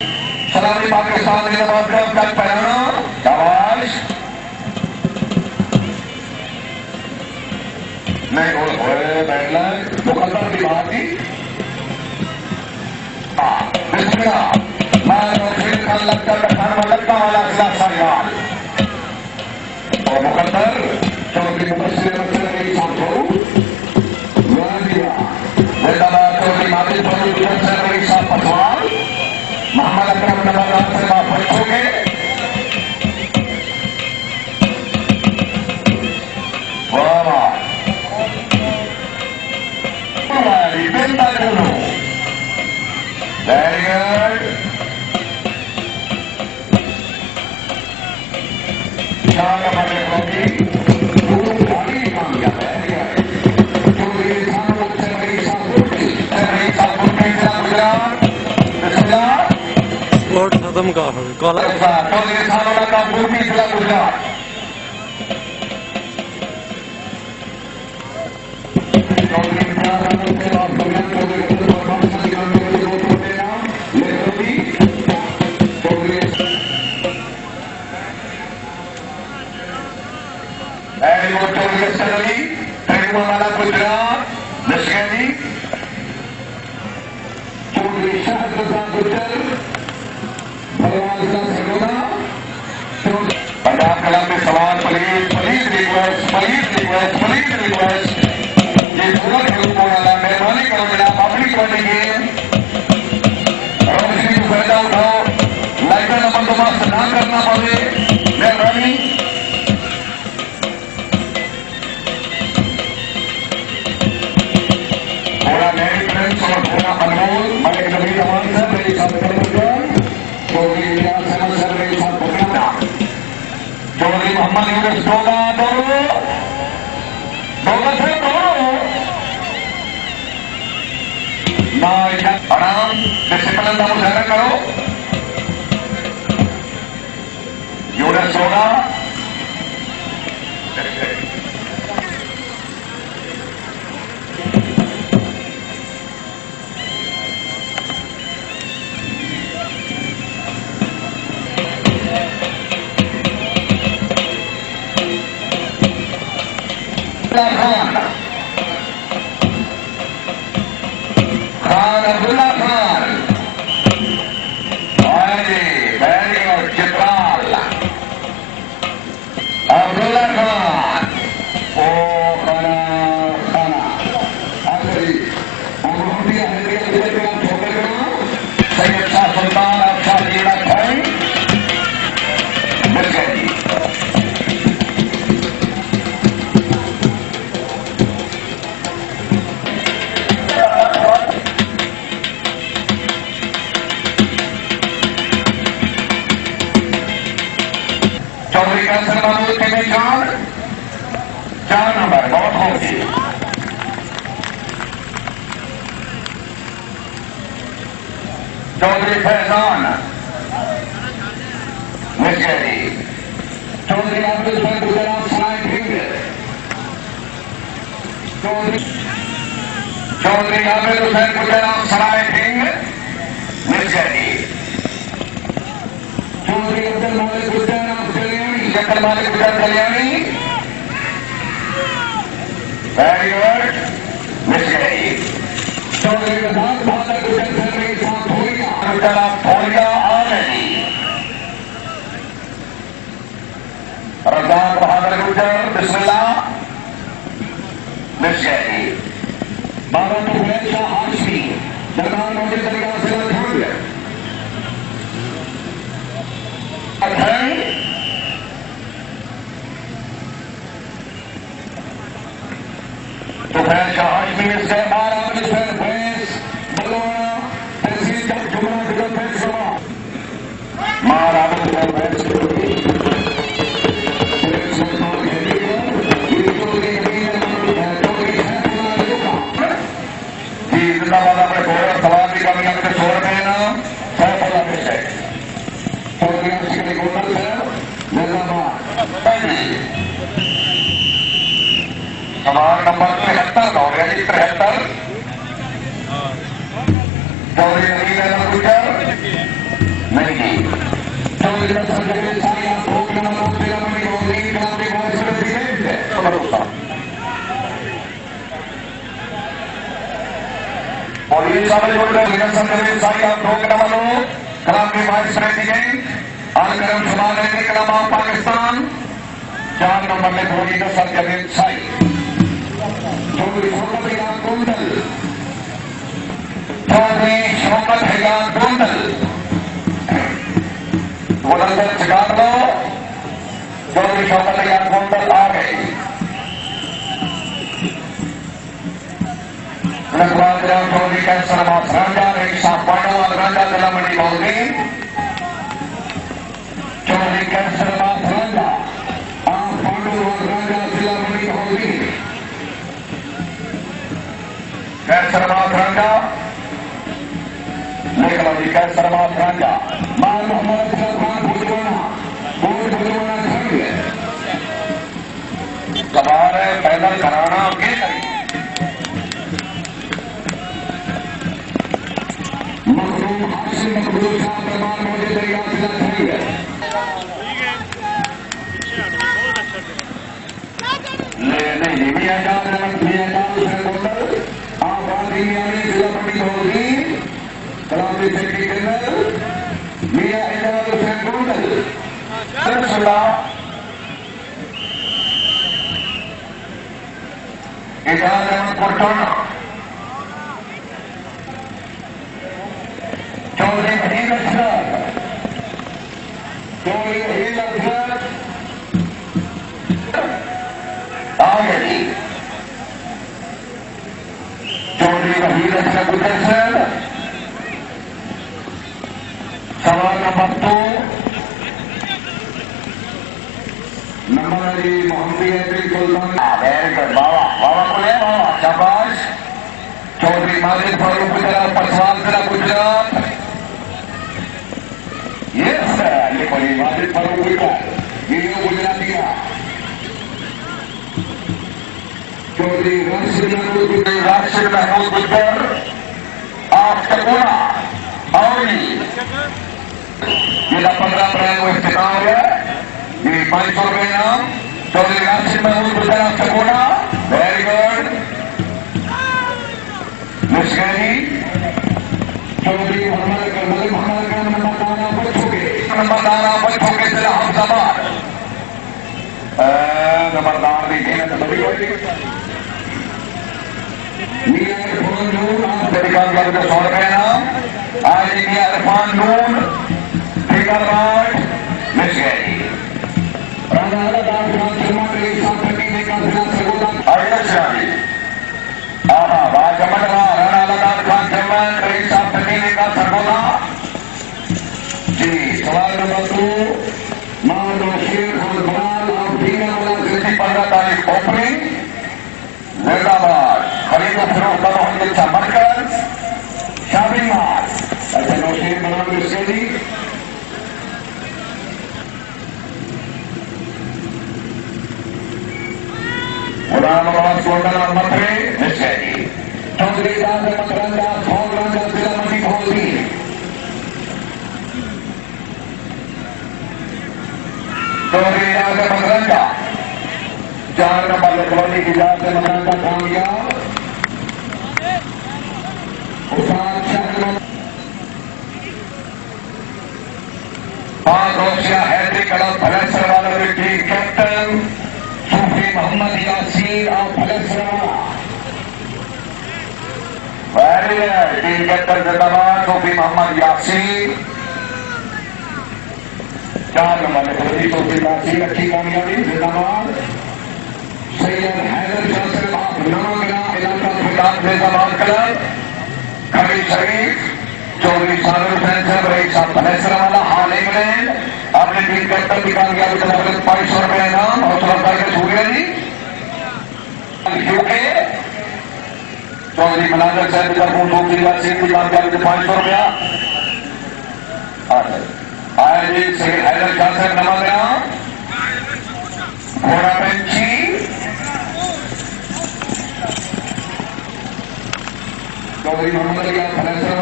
सलामी पाकिस्तान जिंदाबाद का पहनाना शाबाश नहीं गोल होए बैठलर मुकद्दर की बात की बिस्मिल्लाह मैं रशीद खान लगता खान लगता वाला खिलाफ साहिवाल और मुकद्दर चौधरी मुबस्सिर की सांसों जिंदाबाद चौधरी माजिद चौधरी साहब पटवार मोहम्मद अकरम नवाब से आप बच्चोगे वेरी गुड चार नंबर होगी स्पोर्ट खत्म का गुजरात वाला गुजरात नशेरी चौधरी शहद गुजर पंजाब कला में सवाल प्लीज रिक्वेस्ट ये पूरा ग्रुप वाला मेहरबानी करो जनाब अपनी करने की रोशनी को फायदा उठाओ लाइटर का बंदोबस्त ना करना पड़े मेहरबानी पूरा मेरिट और पूरा अनमोल मलिक नबी जवान सर मेरी चौधरी मोहम्मद यूनुस डोगा से ना आराम डिसिप्लिन का मुजाहरा करो यूनुस डोगा खान अब्दुल्ला खान वेरी गुड चित्राल अब्दुल्ला खान ओ खाना खाना सैयद शाह सुल्तान अफशाह जीरा भाई मिल गए चौधरी कैसर बाबू के चार नंबर बहुत होगी चौधरी फैजान मिसगैरी चौधरी अब्दुल गुजरात सराय सिंह चौधरी आबिद हुसैन गुजरात सराय सिंह मिसगैरी चौधरी अब्दुल मालिक गुजरात जक्कर मालिक Gujarat Kalyani very good miss गई चौधरी रजाक बहादुर गुजर के साथ थोड़िया आ गई रजाक बहादुर गुजर बिस्मिल्लाह मिस गई बाबा तो शाह हाशमी दरबार मोदी तरीका से तो फैन शाह हाशमी से मारा मिनिस्टर फैस बलवाना तहसील का जुमला जुमला फैस समा मारा मिनिस्टर फैस जिंदाबाद अपने गौरव सवाल की कमी अपने 100 रुपए ना 100 पेश है चौधरी के गोबर है सवाल नंबर 73 हो गया जी 73 चौधरी नवीन गुजर और ये सारे जो साई आप दो क्रमों कलाम के वाइस प्रेसिडेंट अलकरम शुमार रहने कलाम ऑफ पाकिस्तान 4 नंबर में धोनी का सत्यदेव साई चौधरी शौकत हयात गोंदल चौधरी शौकत हयात गोंदल वो नंबर चिकार लो चौधरी शौकत हयात गोंदल आ गए चौधरी कैंसर राजा एक सापाड़ा राजा जिला मंडी मौली चौधरी कैंसर राजा राजा जिला मंडी मौली कैंसर राजा लेकर जी कैंसर राजा माल मोहम्मद खान भुजवाना चाहिए सवाल है पैदल कराना के करिए मकबूल साहब प्रमाण मोदी तैयार जिला चाहिए नहीं भी आजाद आप जिला मंडी होगी कलामी सेक्रेटरी जनरल मियां इजाज हुसैन गोंदल इजाज अहमद कोटोना चौधरी वहीद अशरफ चौधरी वहीद अशरफ आगे चौधरी वहीद अशरफ गुजर सवाल नंबर 2 नंबर मोहम्मद सुल्तान बाबा बाबा को ले बाबा शाबाश चौधरी माजिद फारूक गुजरात पसवान जिला गुजरात Yes, ये बड़ी माजिद फारूक गुजरात ये गुजराती का चौधरी राशिद महमूद गुजर आप टकोरा और ये 15 अप्रैल को इफ्तिताह हो गया ये 500 रुपये नाम चौधरी राशिद महमूद गुजर आप टकोरा वेरी गुड मुस्करी चौधरी मोहम्मद नंबरदारा बच्चों के जिला हमजाबाद नंबरदार भी खेल बड़ी मियां इरफान नून आप मेडिकल का 100 रुपये नाम आज मियां इरफान नून फिगर राट मिस गई राजा अल्लाह खान शर्मा के साथ टीम का जिला सगोदा अयशरी आहा बाजमला राणा अल्लाह खान शर्मा के साथ टीम का सगोदा जी सवाल नंबर 2 मान शेर खान और दीना वाला 15 तारीख ओपनिंग जिंदाबाद खलीफा फिरोज मोहम्मद शाह मरकज शाबीमार अच्छा नौशेर बनाम मिस्केरी गुलाम नवाज गोंडल नंबर 3 मिस्केरी चौधरी साहब मकरंदा खोलरंदा जिला मंडी खोलती चौधरी राजा मकरंदा 4 नंबर लखनऊ की जात से मकरंदा कामयाब रोशिया हैट्रिक कड़ा भलेसर वाला टीम कैप्टन सूफी मोहम्मद यासीर और भलेसर वेरी टीम कैप्टन जिंदाबाद सूफी मोहम्मद यासीर 4 नंबर सूफी यासीर अच्छी कामयाबी जिंदाबाद सैयद हैदर शाह साहब नामगरा इलाका खिताब जिंदाबाद क्लब कबीर शरीफ चौधरी सागर हुसैन साहब रईस साहब भलेसर वाला हाल इंग्लैंड अपनी टीम कैप्टन की कामयाबी के लिए 500 रुपये इनाम हौसला अफजाई के सूर्य जी यूके चौधरी मनाजर साहब की तरफ दूसरी बार सिंह की कामयाबी के 500 रुपया आए जी सैयद हैदर शाह साहब नमागरा घोड़ा बेंची चौधरी मोहम्मद अली भलेसर